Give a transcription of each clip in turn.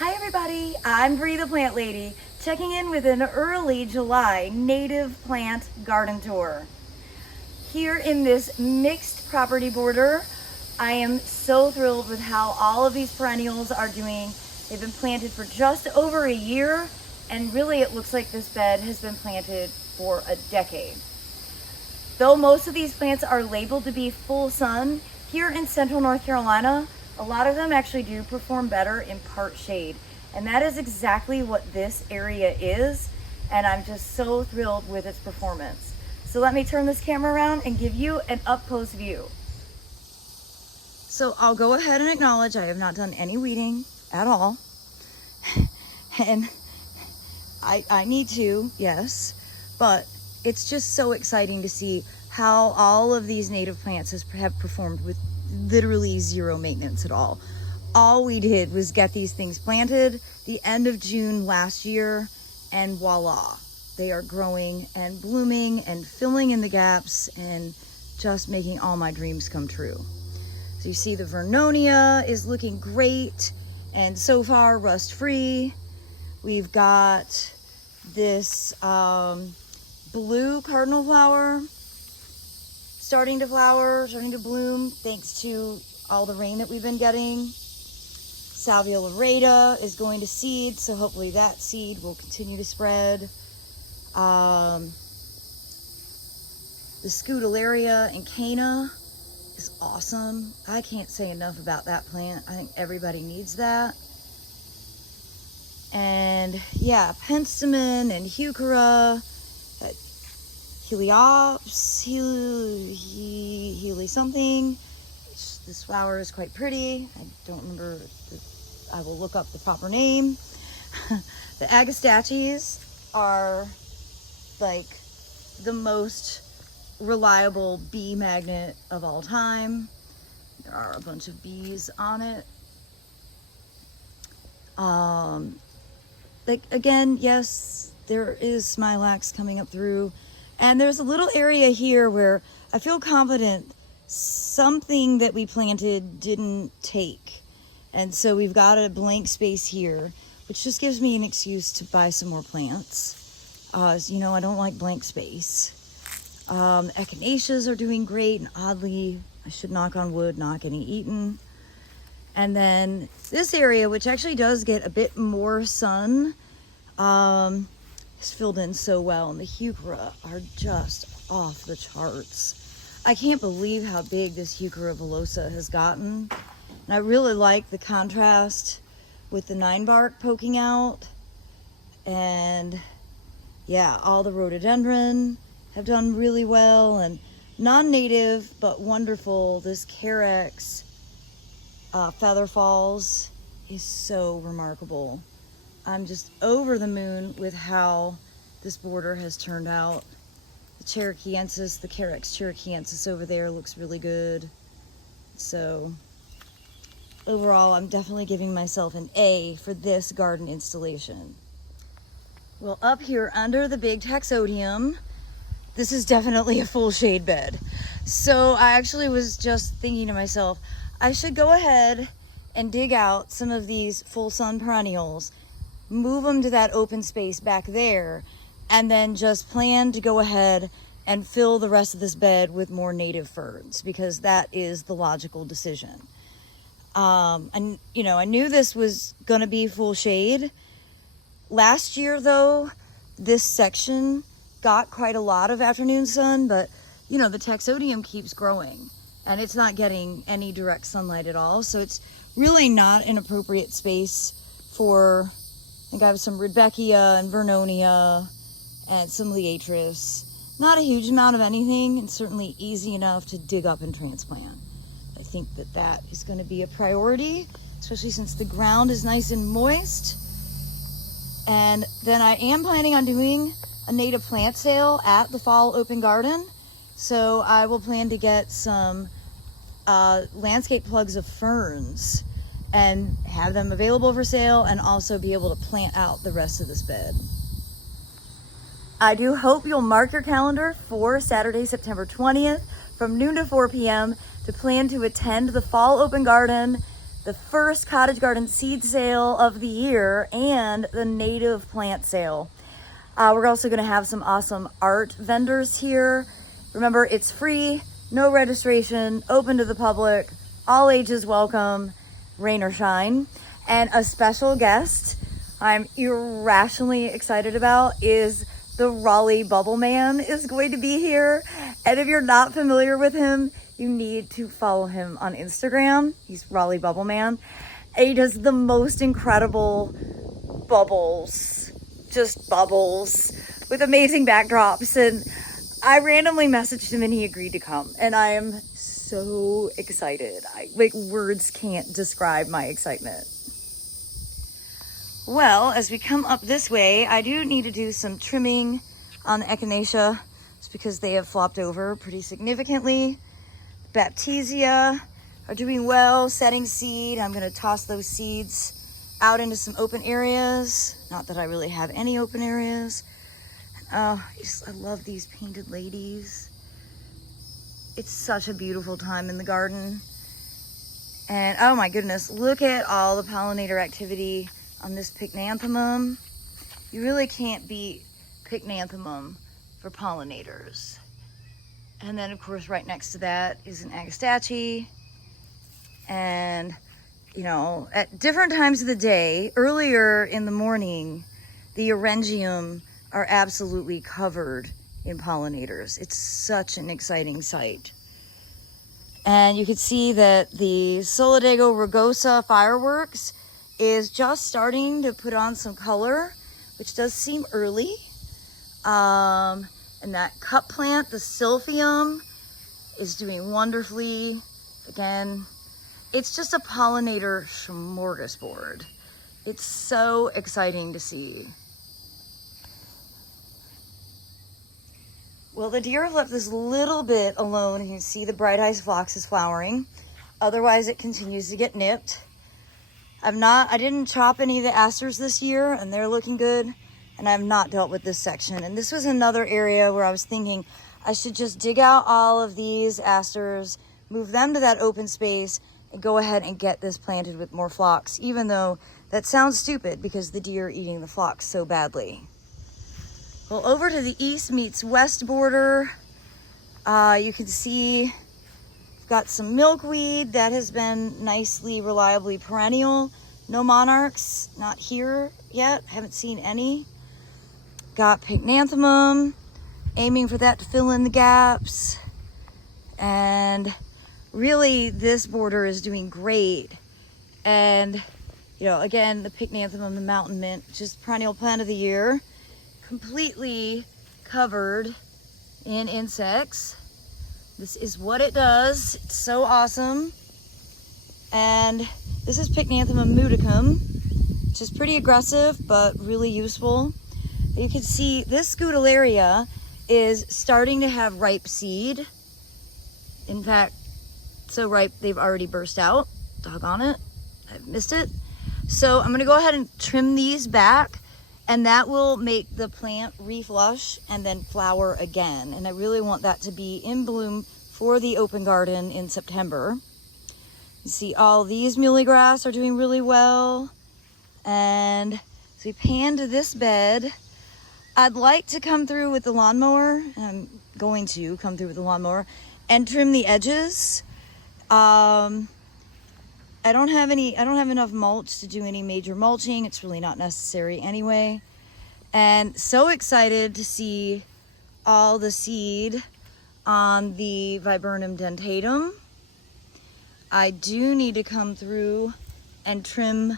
Hi everybody, I'm Bree the Plant Lady, checking in with an early July native plant garden tour. Here in this mixed property border, I am so thrilled with how all of these perennials are doing. They've been planted for just over a year, and really it looks like this bed has been planted for a decade. Though most of these plants are labeled to be full sun, here in central North Carolina, a lot of them actually do perform better in part shade. And that is exactly what this area is. And I'm just so thrilled with its performance. So let me turn this camera around and give you an up close view. So I'll go ahead and acknowledge I have not done any weeding at all. And I need to, yes, but it's just so exciting to see how all of these native plants have performed with literally zero maintenance at all. All we did was get these things planted the end of June last year, and voila, they are growing and blooming and filling in the gaps and just making all my dreams come true. So you see the Vernonia is looking great and so far rust free. We've got this blue cardinal flower starting to flower, starting to bloom, thanks to all the rain that we've been getting. Salvia lyrata is going to seed, so hopefully that seed will continue to spread. The Scutellaria and Cana is awesome. I can't say enough about that plant. I think everybody needs that. And yeah, penstemon and heuchera, Heliops, Healy something. This flower is quite pretty. I don't remember, I will look up the proper name. The Agastaches are like the most reliable bee magnet of all time. There are a bunch of bees on it. Like again, yes, there is smilax coming up through. And there's a little area here where I feel confident something that we planted didn't take. And so we've got a blank space here, which just gives me an excuse to buy some more plants. You know, I don't like blank space. Echinaceas are doing great, and oddly, I should knock on wood, not getting eaten. And then this area, which actually does get a bit more sun, is filled in so well, and the heuchera are just off the charts. I can't believe how big this heuchera villosa has gotten. And I really like the contrast with the 9-bark poking out. And yeah, all the rhododendron have done really well, and non-native but wonderful, this Carex Feather Falls is so remarkable. I'm just over the moon with how this border has turned out. The Cherokeensis, the Carex Cherokeensis over there looks really good. So overall, I'm definitely giving myself an A for this garden installation. Well, up here under the big Taxodium, this is definitely a full shade bed. So I actually was just thinking to myself, I should go ahead and dig out some of these full sun perennials, move them to that open space back there, and then just plan to go ahead and fill the rest of this bed with more native ferns, because that is the logical decision. And you know, I knew this was gonna be full shade. Last year though, this section got quite a lot of afternoon sun, but you know, the Taxodium keeps growing and it's not getting any direct sunlight at all. So it's really not an appropriate space for, I think I have some Rudbeckia and Vernonia and some Liatris. Not a huge amount of anything, and certainly easy enough to dig up and transplant. I think that that is going to be a priority, especially since the ground is nice and moist. And then I am planning on doing a native plant sale at the Fall Open Garden. So I will plan to get some landscape plugs of ferns and have them available for sale, and also be able to plant out the rest of this bed. I do hope you'll mark your calendar for Saturday, September 20th from noon to 4 p.m. to plan to attend the Fall Open Garden. the first cottage garden seed sale of the year and the native plant sale. We're also going to have some awesome art vendors here. Remember, it's free, no registration, open to the public, all ages welcome, rain or shine. And a special guest I'm irrationally excited about is the Raleigh Bubble Man is going to be here. And if you're not familiar with him, you need to follow him on Instagram. He's Raleigh Bubble Man. And he does the most incredible bubbles, just bubbles with amazing backdrops. And I randomly messaged him and he agreed to come. And I am so excited. Words can't describe my excitement. Well, as we come up this way, I do need to do some trimming on the echinacea. It's because they have flopped over pretty significantly. Baptisia are doing well, setting seed. I'm going to toss those seeds out into some open areas. Not that I really have any open areas. I love these painted ladies. It's such a beautiful time in the garden. And oh my goodness, look at all the pollinator activity on this pycnanthemum. You really can't beat pycnanthemum for pollinators. And then of course right next to that is an agastache. And you know, at different times of the day, earlier in the morning, the Orangium are absolutely covered in pollinators. It's such an exciting sight. And you can see that the Solidago rugosa fireworks is just starting to put on some color, which does seem early. And that cup plant, the Silphium, is doing wonderfully. Again, it's just a pollinator smorgasbord. It's so exciting to see. Well, the deer have left this little bit alone. You can see the bright eyes phlox is flowering. Otherwise, it continues to get nipped. I didn't chop any of the asters this year, and they're looking good. And I've not dealt with this section. And this was another area where I was thinking I should just dig out all of these asters, move them to that open space, and go ahead and get this planted with more phlox, even though that sounds stupid because the deer are eating the phlox so badly. Well, over to the east meets west border, you can see we've got some milkweed that has been nicely, reliably perennial. No monarchs, not here yet, haven't seen any. Got pycnanthemum, aiming for that to fill in the gaps. And really, this border is doing great. And, you know, again, the pycnanthemum, the mountain mint, just perennial plant of the year, completely covered in insects. This is what it does. It's so awesome. And this is Pycnanthemum mudicum, which is pretty aggressive, but really useful. You can see this Scutellaria is starting to have ripe seed. In fact, so ripe they've already burst out. Doggone it, I missed it. So I'm gonna go ahead and trim these back, and that will make the plant reflush and then flower again. And I really want that to be in bloom for the open garden in September. You see all these muhly grass are doing really well. And so we pan to this bed. I'd like to come through with the lawnmower. I'm going to come through with the lawnmower and trim the edges. I don't have enough mulch to do any major mulching. It's really not necessary anyway. And so excited to see all the seed on the Viburnum dentatum. I do need to come through and trim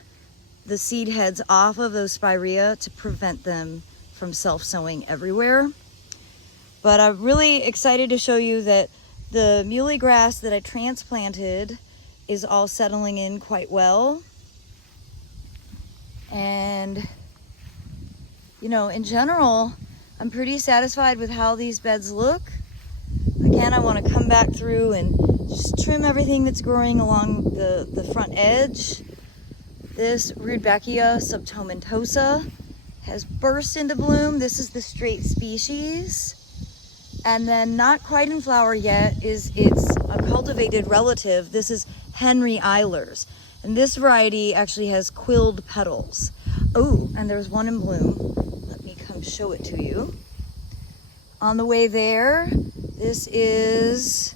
the seed heads off of those spirea to prevent them from self-sowing everywhere. But I'm really excited to show you that the muhly grass that I transplanted is all settling in quite well. And, you know, in general, I'm pretty satisfied with how these beds look. Again, I want to come back through and just trim everything that's growing along the front edge. This Rudbeckia subtomentosa has burst into bloom. This is the straight species. And then not quite in flower yet is its a cultivated relative. This is Henry Eilers. And this variety actually has quilled petals. Oh, and there's one in bloom. Let me come show it to you. On the way there, this is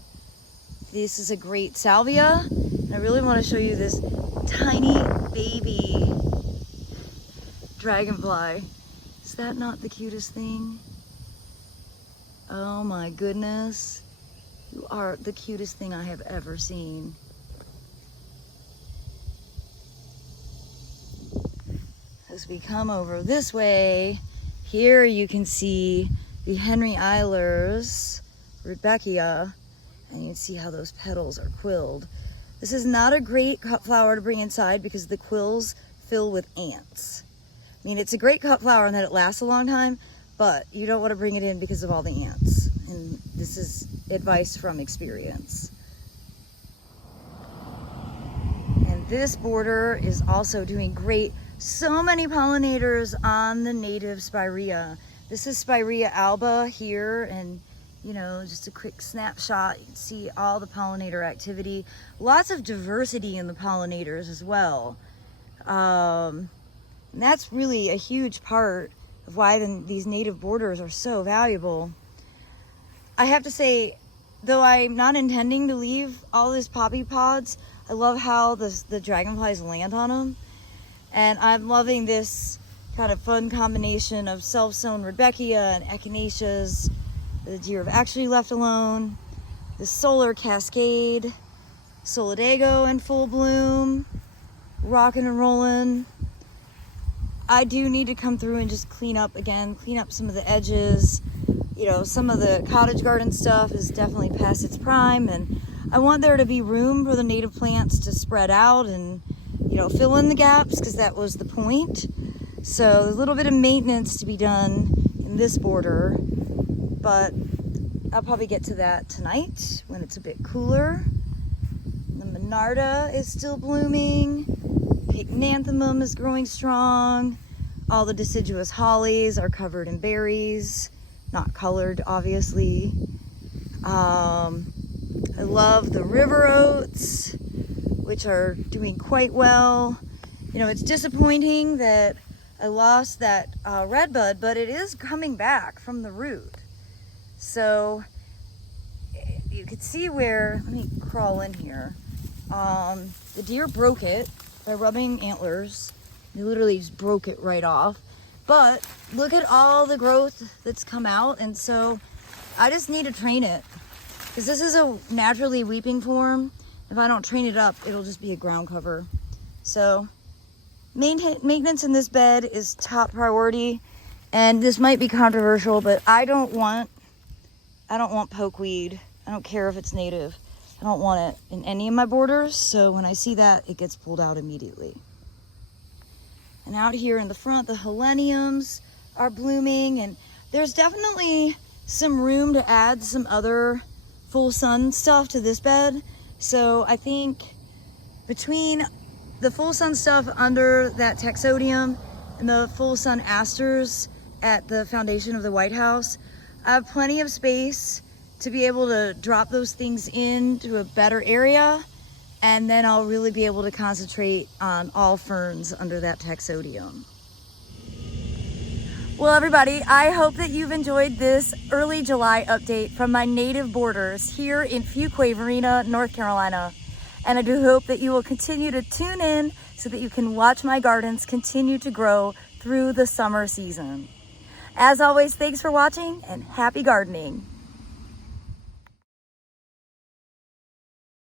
a great salvia. And I really want to show you this tiny baby dragonfly. Is that not the cutest thing? Oh my goodness. You are the cutest thing I have ever seen. As we come over this way, here you can see the Henry Eilers Rudbeckia, and you can see how those petals are quilled. This is not a great cut flower to bring inside because the quills fill with ants. I mean, it's a great cut flower in that it lasts a long time, but you don't want to bring it in because of all the ants. And this is advice from experience. And this border is also doing great. So many pollinators on the native Spirea. This is Spirea alba here, and you know, just a quick snapshot. You can see all the pollinator activity. Lots of diversity in the pollinators as well. And that's really a huge part of why these native borders are so valuable. I have to say, though I'm not intending to leave all these poppy pods, I love how the dragonflies land on them. And I'm loving this kind of fun combination of self-sown Rudbeckia and echinaceas. The deer have actually left alone. The solar cascade, solidago in full bloom, rocking and rolling. I do need to come through and just clean up some of the edges. You know, some of the cottage garden stuff is definitely past its prime, and I want there to be room for the native plants to spread out and, you know, fill in the gaps, because that was the point. So there's a little bit of maintenance to be done in this border, but I'll probably get to that tonight when it's a bit cooler. The Monarda is still blooming. Pycnanthemum is growing strong. All the deciduous hollies are covered in berries, not colored, obviously. I love the river oats, which are doing quite well. You know, it's disappointing that I lost that redbud, but it is coming back from the root. So you could see where, let me crawl in here. The deer broke it by rubbing antlers. They literally just broke it right off. But look at all the growth that's come out, and so I just need to train it, because this is a naturally weeping form. If I don't train it up, it'll just be a ground cover. So maintenance in this bed is top priority, and this might be controversial, but I don't want pokeweed. I don't care if it's native. I don't want it in any of my borders, so when I see that, it gets pulled out immediately. And out here in the front, the heleniums are blooming, and there's definitely some room to add some other full sun stuff to this bed. So I think between the full sun stuff under that Taxodium and the full sun asters at the foundation of the White House, I have plenty of space to be able to drop those things into a better area, and then I'll really be able to concentrate on all ferns under that Taxodium. Well, everybody, I hope that you've enjoyed this early July update from my native borders here in Fuquay-Varina, North Carolina. And I do hope that you will continue to tune in so that you can watch my gardens continue to grow through the summer season. As always, thanks for watching and happy gardening.